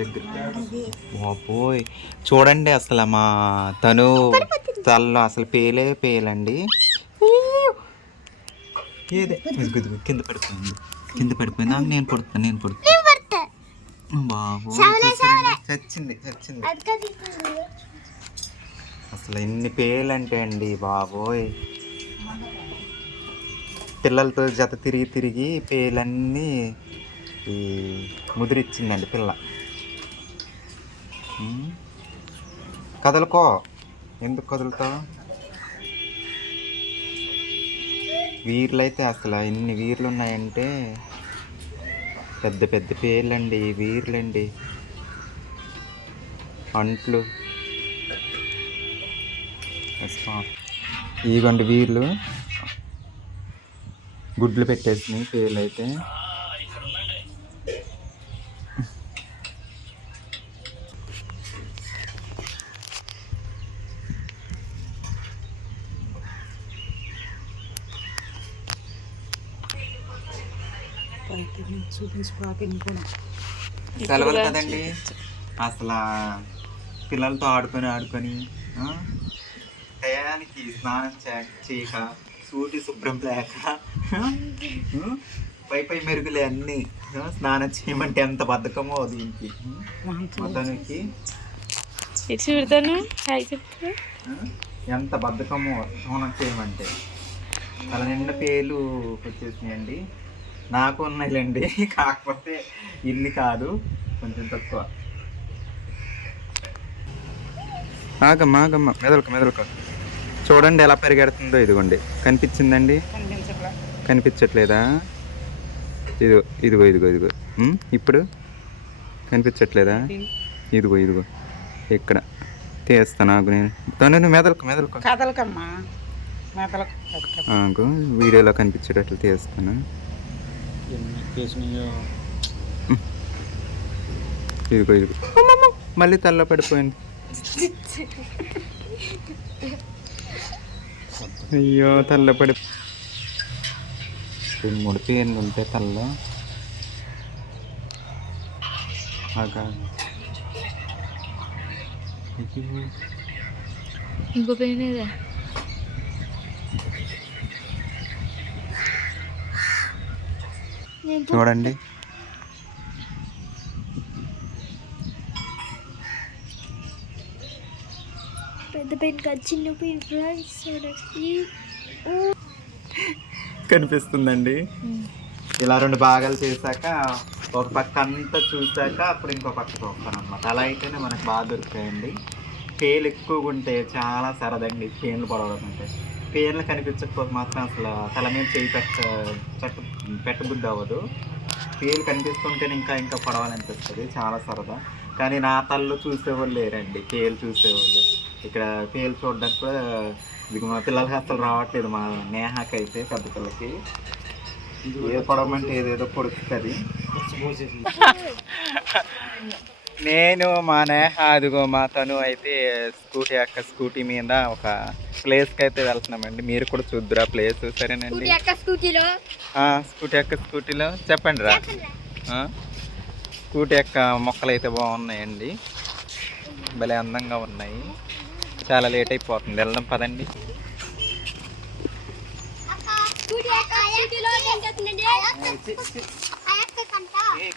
దగ్గర బాబోయ్ చూడండి అసలు మా తను తల్లో అసలు పేలండి. ఏదే కింద పడిపోయింది నేను పుడతాను బాబోయ్ చచ్చింది అసలు ఎన్ని పేలంటే అండి బాబోయ్. పిల్లలతో జత తిరిగి పేలన్నీ ఈ ముదిరిచ్చిందండి పిల్ల. కదలుకో, ఎందుకు కదులుతావు? వీర్లు అయితే అసలు ఎన్ని వీర్లు ఉన్నాయంటే పెద్ద పెద్ద పేర్లండి, వీర్లండి, అంట్లు. ఇగోండి వీర్లు గుడ్లు పెట్టేసినాయి పేర్లు అయితే. సెలవులు కదండి అసలు పిల్లలతో ఆడుకొని టయానికి స్నానం చేయక సూటి శుభ్రం లేక పై మెరుగులే అన్నీ స్నానం చేయమంటే ఎంత బద్ధకమో దీనికి మొత్తానికి ఎంత బద్ధకమో స్నానం చేయమంటే. అలా నిన్న పేర్లు వచ్చేసినాయండి. నాకు ఉన్నాయిలేండి, కాకపోతే ఇన్ని కాదు, కొంచెం తక్కువ. ఆగమ్మ మెదలుక చూడండి ఎలా పరిగెడుతుందో. ఇదిగోండి కనిపించిందండి, కనిపించట్లేదా? ఇదిగో ఇప్పుడు కనిపించట్లేదా? ఇదిగో ఇక్కడ తీస్తాను నేను. తను మెదలుకో వీడియోలో కనిపించేటట్లు తీస్తాను. ఇదిగో మళ్ళీ తల్లో పడిపోయింది. అయ్యో తల్ల పడి 3 పేర్లు ఉంటే తల్ల ఇంకో పేనేదా చూడండి. పెద్ద పెయిన్ చిన్న పెయిన్ ఫ్రెండ్స్ కనిపిస్తుందండి. ఇలా 2 భాగాలు చేశాక ఒక పక్క అంతా చూసాక అప్పుడు ఇంకో పక్క చూస్తాను అనమాట. అలా అయితేనే మనకు బాగా దొరుకుతాయండి. పేర్లు ఎక్కువగా ఉంటే చాలా సరదండి పేర్లు పడవడం అంటే. పేర్లు కనిపించకపోతే మాత్రం అసలు తల మీద చేయి పెట్టబుద్ధి అవ్వదు. పేర్లు కనిపిస్తుంటేనే ఇంకా పడవాలనిపిస్తుంది, చాలా సరదా. కానీ నా తల్లు చూసేవాళ్ళు లేరండి, పేర్లు చూసేవాళ్ళు. ఇక్కడ పేర్లు చూడడానికి కూడా మా పిల్లలకి అసలు రావట్లేదు. మా నేహాకైతే పెద్ద పిల్లకి ఏ పడవమంటే ఏదేదో పొడుస్తుంది. నేను మా నేహ అదిగో మా తను అయితే స్కూటీ మీద ఒక ప్లేస్కి అయితే వెళ్తున్నామండి. మీరు కూడా చూద్దురా ప్లేస్. సరేనండి. స్కూటీలో చెప్పండి రా. స్కూటీ యొక్క మొక్కలు అయితే బాగున్నాయండి, భలే అందంగా ఉన్నాయి. చాలా లేట్ అయిపోతుంది, వెళ్దాం పదండి.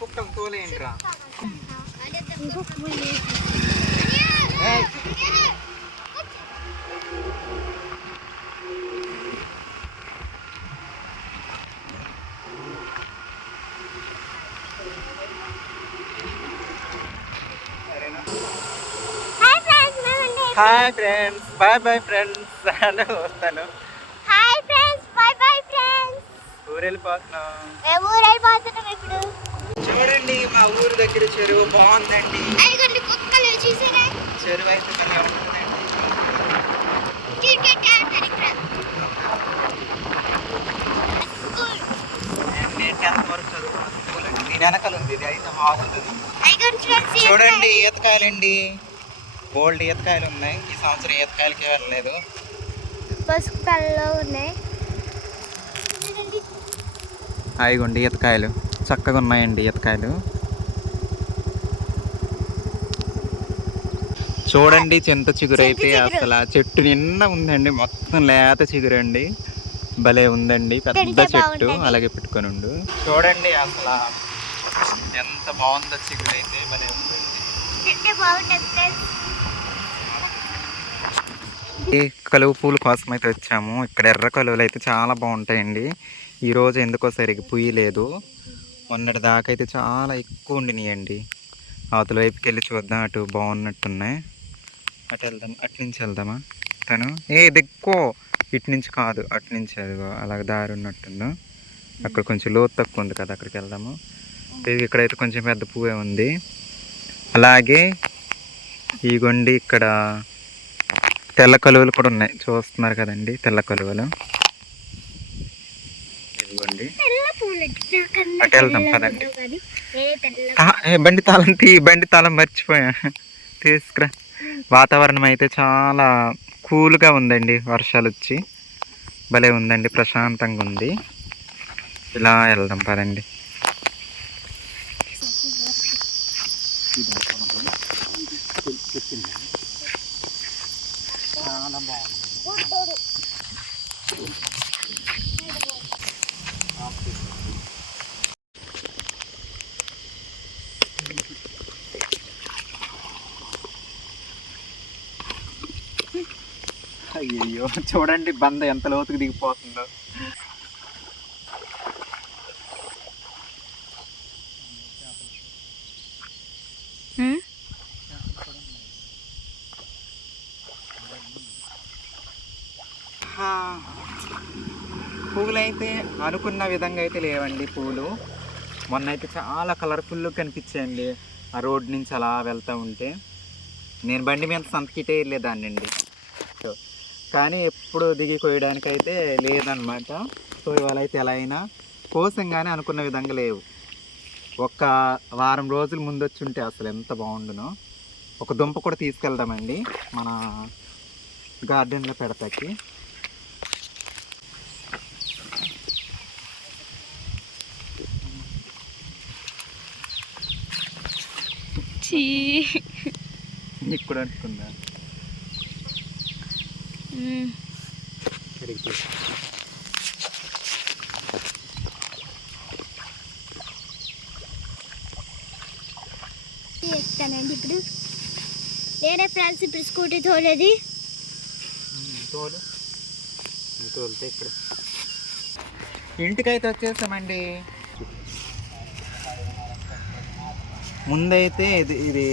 కుక్కలు తోలేంట్రా. Hi friends, bye friends. Hello వస్తాను. Hi friends, bye friends. ఊరు వెళ్ళిపోతున్నాం. ఇప్పుడు చూడండి మా ఊరు దగ్గర చెరువు బాగుందండి. చెరువు అయితే మళ్ళీ ఉంటుందండి. నేను 10th వరకు చదువుకున్న స్కూల్ అండి. దీని వెనకాల ఉంది, ఇది అయితే బాగుంటుంది. చూడండి ఈతకాయలండి, బోల్డ్ ఈతకాయలు ఉన్నాయి. ఈ సంవత్సరం ఈతకాయలకి వెళ్ళలేదు. పసుపు కళ్ళలో ఉన్నాయి. హాయిగోండి ఈతకాయలు, చక్కగా ఉన్నాయండి ఈతకాయలు. చూడండి చింత చిగురు అయితే చింత చిగురు. అసలు ఆ చెట్టు నిండా ఉందండి, మొత్తం లేత చిగురు అండి. భలే ఉందండి, పెద్ద తింటే చెట్టు. బాగుంటది. అలాగే పెట్టుకొని ఉండు. చూడండి అసలు ఎంత బాగుందో చిగురు అయితే, భలే ఉందండి. తింటే బాగుంటది ఫ్రెండ్స్. ఈ కలువ పూల కోసం అయితే వచ్చాము. ఇక్కడ ఎర్ర కలువలు అయితే చాలా బాగుంటాయండి. ఈరోజు ఎందుకో సరిగ్గా పూయలేదు. మొన్నటి దాకా అయితే చాలా ఎక్కువ ఉండినాయండి. అవతల వైపుకి వెళ్ళి చూద్దాం, అటు బాగున్నట్టున్నాయి. అటు వెళ్దాం, అటు నుంచి వెళ్దామా? తను దిక్కో, ఇటు నుంచి కాదు అటు నుంచి, అదిగో అలాగ దారి ఉన్నట్టుందో. అక్కడ కొంచెం లోతు తక్కువ ఉంది కదా, అక్కడికి వెళ్దాము. ఇక్కడైతే కొంచెం పెద్ద పువ్వే ఉంది. అలాగే ఈ గొండి ఇక్కడ తెల్ల కలువలు కూడా ఉన్నాయి, చూస్తున్నారు కదండి, తెల్ల కలువలు. ఇదిగోండి, అటు వెళ్దాం కదండి. బండి తాళం మర్చిపోయా, తీసుకురా. వాతావరణం అయితే చాలా కూల్గా ఉందండి, వర్షాలు వచ్చి భలే ఉందండి, ప్రశాంతంగా ఉంది. ఇలా వెళ్దాం పదండి. చాలా బాగుంది. అయ్యో చూడండి, బంద ఎంత లోతుకు దిగిపోతుందో. పూలు అయితే అనుకున్న విధంగా అయితే లేవండి. పూలు మొన్న అయితే చాలా కలర్ఫుల్గా కనిపించాయండి. ఆ రోడ్ నుంచి అలా వెళ్తూ ఉంటే నేను బండి మీద సంతకిటే వెళ్ళేదాన్నండి. సో కానీ ఎప్పుడు దిగి కోయడానికైతే లేదనమాట. సో ఇవాళ అయితే ఎలా అయినా కోసంగానే అనుకున్న విధంగా లేవు. ఒక వారం రోజుల ముందు వచ్చి ఉంటే అసలు ఎంత బాగుండునో. ఒక దుంప కూడా తీసుకెళ్దామండి మన గార్డెన్లో పెడతాకి. ఇక్కడ అనుకుందా చెప్తానండి. ఇప్పుడు నేనే ఫ్రెండ్స్ ఇప్పుడు స్కూటీ తోలేది. తోలితే ఇక్కడ ఇంటికైతే వచ్చేసామండి. ముందైతే ఇది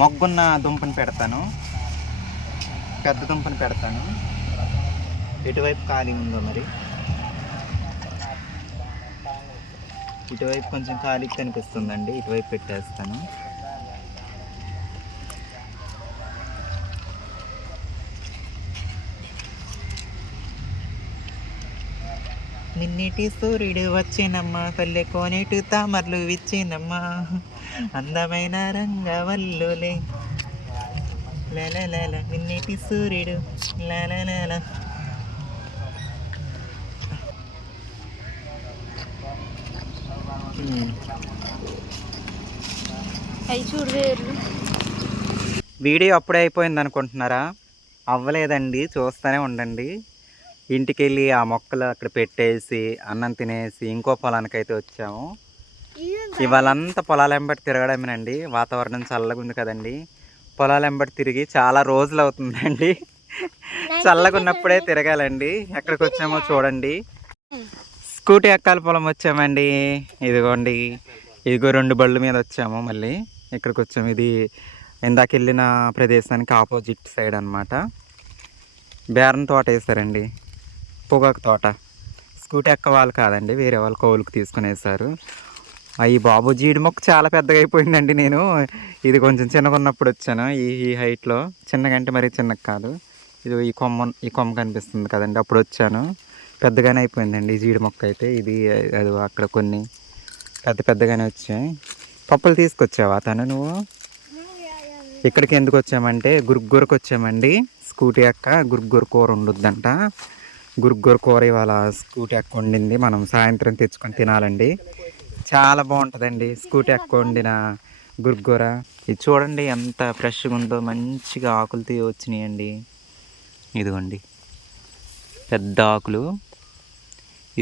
మొగ్గున్న దుంపని పెడతాను, పెద్ద దుంపని పెడతాను. ఎటువైపు ఖాళీ ఉందో మరి, ఇటువైపు కొంచెం ఖాళీ కనిపిస్తుందండి, ఇటువైపు పెట్టేస్తాను. నిన్నటి సూర్యుడు వచ్చేనమ్మా, పల్లె కోనేటు తామర్లు విచ్చేనమ్మా, అందమైన రంగవల్లులే లాల నిన్నటి సూర్యుడు లాల. వీడియో అప్పుడే అయిపోయింది అనుకుంటున్నారా? అవ్వలేదండి, చూస్తూనే ఉండండి. ఇంటికి వెళ్ళి ఆ మొక్కలు అక్కడ పెట్టేసి అన్నం తినేసి ఇంకో పొలానికైతే వచ్చాము. ఇవాళంతా పొలాల వెంబడి తిరగడమేనండి. వాతావరణం చల్లగా ఉంది కదండి, పొలాల వెంబడి తిరిగి చాలా రోజులు అవుతుందండి. చల్లగా ఉన్నప్పుడే తిరగాలండి. ఎక్కడికి వచ్చామో చూడండి, స్కూటీ ఎక్కాల పొలం వచ్చామండి. ఇదిగోండి, ఇదిగో 2 బళ్ళు మీద వచ్చాము. మళ్ళీ ఇక్కడికి వచ్చాము. ఇది ఇందాక వెళ్ళిన ప్రదేశానికి ఆపోజిట్ సైడ్ అనమాట. బేరం తోట వేసారండి, పొగాకు తోట. స్కూటీ ఎక్క వాళ్ళు కాదండి, వేరే వాళ్ళు కౌలుకు తీసుకుని వేసారు. అయ్యి బాబు, జీడి మొక్క చాలా పెద్దగా అయిపోయిందండి. నేను ఇది కొంచెం చిన్నగా ఉన్నప్పుడు వచ్చాను, ఈ హైట్లో. చిన్నగంటే మరీ చిన్నగా కాదు. ఇది ఈ కొమ్మ కనిపిస్తుంది కదండి, అప్పుడు వచ్చాను. పెద్దగానే అయిపోయిందండి ఈ జీడి మొక్క అయితే. ఇది అది అక్కడ కొన్ని పెద్దగానే వచ్చాయి. పప్పులు తీసుకొచ్చావా తను నువ్వు? ఇక్కడికి ఎందుకు వచ్చామంటే గురుగురకు వచ్చామండి. స్కూటీ ఎక్క గురుగుర కూర ఉండొద్దంట. గురుగుర కూర ఇవాళ స్కూటీ ఎక్క వండింది. మనం సాయంత్రం తెచ్చుకొని తినాలండి. చాలా బాగుంటుందండి స్కూటీ ఎక్క వండిన గురుగుర. ఇది చూడండి ఎంత ఫ్రెష్గా ఉందో, మంచిగా ఆకులతో వచ్చినాయండి. ఇదిగోండి పెద్ద ఆకులు.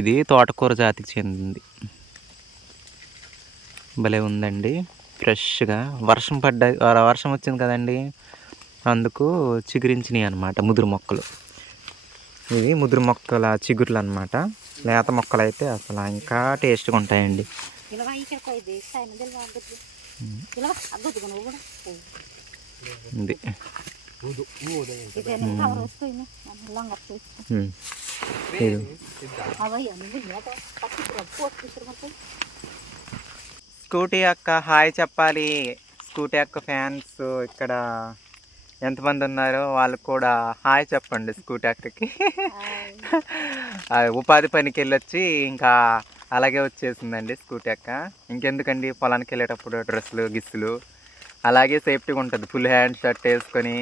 ఇది తోటకూర జాతికి చెందింది. భలే ఉందండి ఫ్రెష్గా. వర్షం వచ్చింది కదండి, అందుకు చిగురించినాయి అనమాట ముదురు మొక్కలు. ఇవి ముదురు మొక్కల చిగుర్లు అనమాట. లేత మొక్కలు అయితే అసలు ఇంకా టేస్ట్గా ఉంటాయండి. ఇది స్కూటీ అక్క హాయ్ చెప్పాలి. స్కూటీ అక్క ఫ్యాన్స్ ఇక్కడ ఎంతమంది ఉన్నారో వాళ్ళకు కూడా హాయ్ చెప్పండి. స్కూటీ అక్కకి ఉపాధి పనికి వెళ్ళొచ్చి ఇంకా అలాగే వచ్చేసిందండి స్కూటీ అక్క. ఇంకెందుకండి, పొలానికి వెళ్ళేటప్పుడు డ్రెస్సులు గిస్సులు అలాగే సేఫ్టీగా ఉంటుంది. ఫుల్ హ్యాండ్ షర్ట్ వేసుకొని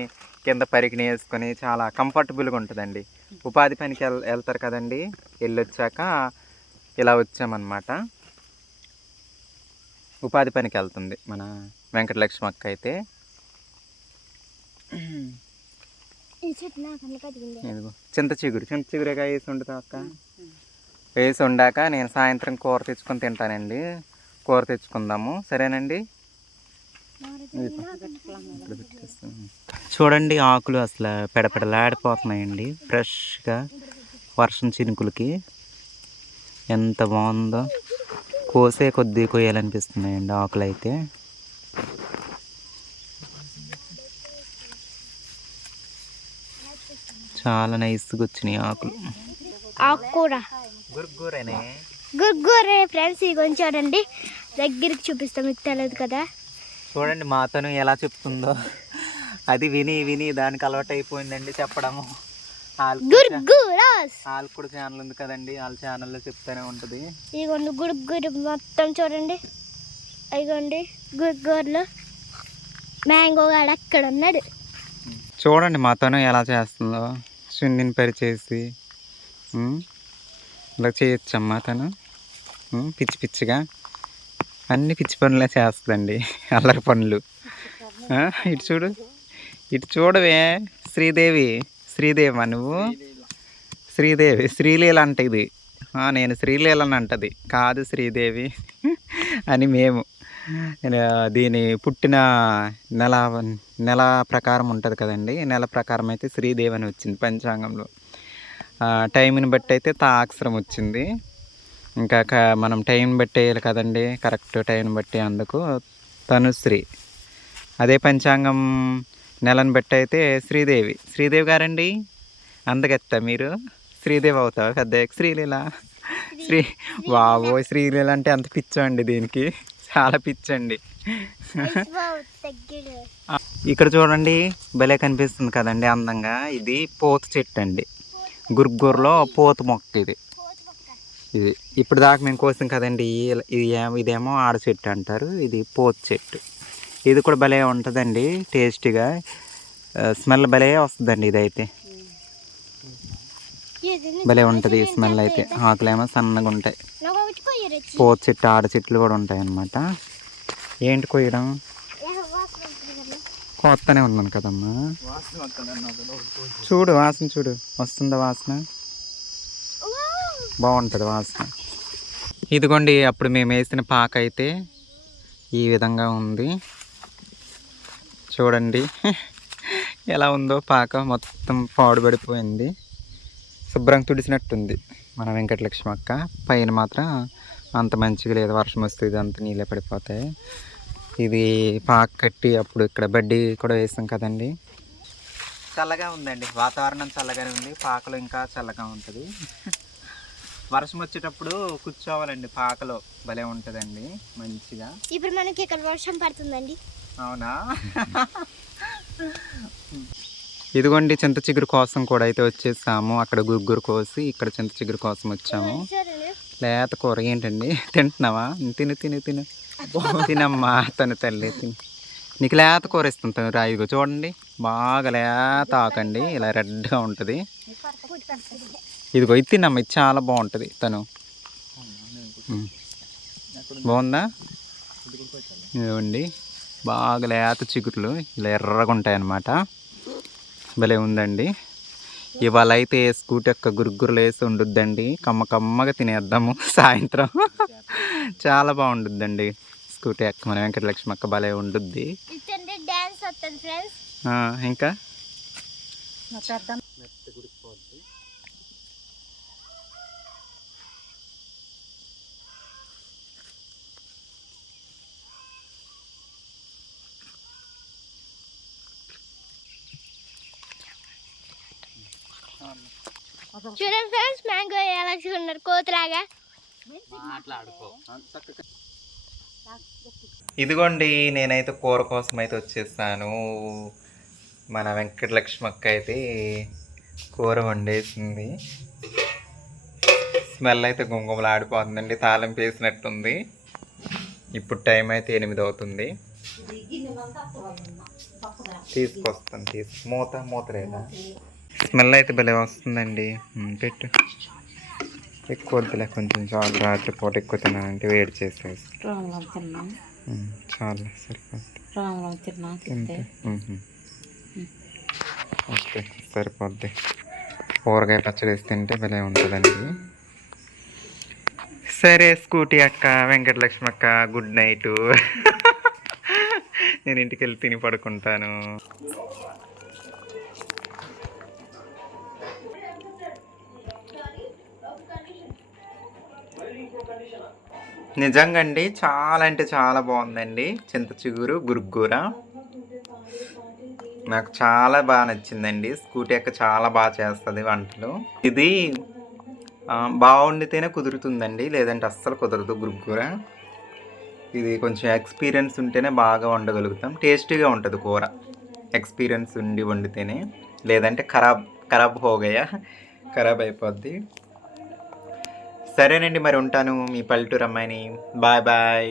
కింద పరికిని వేసుకొని చాలా కంఫర్టబుల్గా ఉంటుందండి. ఉపాధి పనికి వెళ్తారు కదండి, వెళ్ళొచ్చాక ఇలా వచ్చామన్నమాట. ఉపాధి పనికి వెళ్తుంది మన వెంకటలక్ష్మి అక్క అయితే. ఇదిగో చింత చిగురుగా వేసి ఉంటుంది అక్క. వేసి ఉండాక నేను సాయంత్రం కూర తెచ్చుకొని తింటానండి. కూర తెచ్చుకుందాము, సరేనండి. చూడండి ఆకులు అసలు పెడపెడలాడిపోతున్నాయండి ఫ్రెష్గా వర్షం చినుకులకి. ఎంత బాగుందో, కోసే కొద్ది కొయ్యాలనిపిస్తున్నాయండి ఆకులు అయితే. చాలా నైస్గా వచ్చినాయి ఆకులు. ఆకుకూర గుర్గూరే ఫ్రెండ్స్. ఇక చూడండి, దగ్గరికి చూపిస్తాం, మీకు తెలియదు కదా. చూడండి మాతను ఎలా చెప్తుందో, అది విని విని దానికి అలవాటు అయిపోయిందండి చెప్పడము. వాళ్ళకు కూడా ఛానల్ ఉంది కదండి, వాళ్ళ ఛానల్లో చెప్తానే ఉంటుంది. ఇదిగోండి గుర్గురు మొత్తం చూడండి. ఇదిగోండి గుర్గూరులో మ్యాంగో గాడు అక్కడ ఉన్నాడు. చూడండి మాతను ఎలా చేస్తుందో, చున్నీని పరిచేసి ఇలా చేయొచ్చమ్మా తను. పిచ్చి పిచ్చిగా అన్ని పిచ్చి పనులే చేస్తుందండి, అల్లరి పనులు. ఇటు చూడవే శ్రీదేవా నువ్వు? శ్రీలీల అంట ఇది. నేను శ్రీలీలని అంటది, కాదు శ్రీదేవి అని మేము. దీని పుట్టిన నెల ప్రకారం ఉంటుంది కదండి, నెల ప్రకారం అయితే శ్రీదేవి అని వచ్చింది పంచాంగంలో. టైంని బట్టి అయితే తా అక్షరం వచ్చింది. ఇంకా మనం టైం బట్టి వేయాలి కదండి, కరెక్ట్ టైం బట్టి, అందుకు తనుశ్రీ. అదే పంచాంగం నెలను బట్టి అయితే శ్రీదేవి గారండి. అందుకెత్తా మీరు శ్రీదేవి అవుతావు పెద్ద శ్రీలీల. బాబోయ్, శ్రీలీల అంటే అంత పిచ్చండి, దీనికి చాలా పిచ్చండి. ఇక్కడ చూడండి భలే కనిపిస్తుంది కదండి అందంగా. ఇది పోతు చెట్టు అండి, గుర్గూరులో పోతు మొక్క ఇది. ఇప్పుడు దాకా మేము కోసాం కదండి, ఇదేమో ఆడ చెట్టు అంటారు, ఇది పోతు చెట్టు. ఇది కూడా భలే ఉంటుందండి టేస్టీగా, స్మెల్ భలే వస్తుందండి. ఇదైతే భలే ఉంటుంది స్మెల్ అయితే. ఆకులేమో సన్నగా ఉంటాయి. పోతు చెట్టు, ఆడ చెట్లు కూడా ఉంటాయి అన్నమాట. ఏంటి కొయ్యడం, కొత్తనే ఉన్నాను కదమ్మా. చూడు వాసన, చూడు వస్తుందా వాసన, బాగుంటుంది వాసన. ఇదిగోండి అప్పుడు మేము వేసిన పాక అయితే ఈ విధంగా ఉంది. చూడండి ఎలా ఉందో పాక, మొత్తం పాడుపడిపోయింది. శుభ్రంగా తుడిసినట్టుంది మన వెంకటలక్ష్మి అక్క. పైన మాత్రం అంత మంచిగా లేదు, వర్షం వస్తే ఇదంతా నీళ్ళే పడిపోతాయి. ఇది పాక కట్టి అప్పుడు ఇక్కడ బడ్డీ కూడా వేసాం కదండి. చల్లగా ఉందండి వాతావరణం, చల్లగానే ఉంది. పాకలో ఇంకా చల్లగా ఉంటుంది. వర్షం వచ్చేటప్పుడు కూర్చోవాలండి పాకలో, భలే ఉంటుందండి మంచిగా. ఇప్పుడు మనకి ఇక్కడ వర్షం పడుతుందండి. అవునా? ఇదిగోండి చింత చిగురు కోసం కూడా అయితే వచ్చేసాము. అక్కడ గుగ్గురు కోసి ఇక్కడ చింత చిగురు కోసం వచ్చాము. లేత కూర ఏంటండి, తింటున్నావా? తిను తిను తిను తినమ్మా తను తల్లి తిని. నీకు లేత కూర ఇస్తుంది రా. ఇదిగో చూడండి బాగా లేత ఆకండి, ఇలా రెడ్గా ఉంటుంది. ఇదిగో ఇది తినమ్మా, ఇది చాలా బాగుంటుంది. తను బాగుందా? ఇదిగోండి బాగా లేత చిగురులు ఇలా ఎర్రగా ఉంటాయన్నమాట. భలే ఉందండి. ఇవాళ అయితే స్కూటీ యొక్క గురుగురులు వేసి ఉండుద్దండి. కమ్మగా తినేద్దాము సాయంత్రం. చాలా బాగుండుద్దండి స్కూటీ అక్క మన వెంకటలక్ష్మి అక్క భలే ఉండుద్ది. డాన్స్ వస్తుంది ఫ్రెండ్స్. ఇంకా చూడండి ఫ్రెండ్స్, మ్యాంగో ఎలా ఉన్నారు కోతులాగా. ఇదిగోండి నేనైతే కూర కోసం అయితే వచ్చేసాను. మన వెంకటలక్ష్మి అక్క అయితే కూర వండేసింది. స్మెల్ అయితే గుమగుమలాడిపోతుందండి. తాలింపు వేసినట్టుంది. ఇప్పుడు టైం అయితే 8 అవుతుంది. తీసుకొస్తాను. మూత లేదా? స్మెల్ అయితే భలే వస్తుందండి. పెట్టు. ఎక్కువ వద్దులే, కొంచెం చాలు. రాత్రిపూట ఎక్కువ తినాలంటే వేడి చేసేసి చాలు సరిపోద్ది. ఓకే సరిపోద్ది. ఊరగాయ పచ్చడి వేసి తింటే భలే ఉంటుందండి. సరే స్కూటీ అక్క, వెంకటలక్ష్మి అక్క, గుడ్ నైట్. నేను ఇంటికి వెళ్ళి తిని పడుకుంటాను. నిజంగా అండి చాలా అంటే చాలా బాగుందండి. చింత చిగురు గురుగుర నాకు చాలా బాగా నచ్చిందండి. స్కూటీ అక్క చాలా బాగా చేస్తుంది వంటలు. ఇది బాగుండితేనే కుదురుతుందండి, లేదంటే అస్సలు కుదరదు గురుగుర. ఇది కొంచెం ఎక్స్పీరియన్స్ ఉంటేనే బాగా వండగలుగుతాం. టేస్టీగా ఉంటుంది కూర ఎక్స్పీరియన్స్ ఉండి వండితేనే, లేదంటే ఖరాబ్ హోగయా, ఖరాబ్ అయిపోద్ది. సరేనండి మరి ఉంటాను. మీ పల్లెటూరు అమ్మాయిని. బాయ్.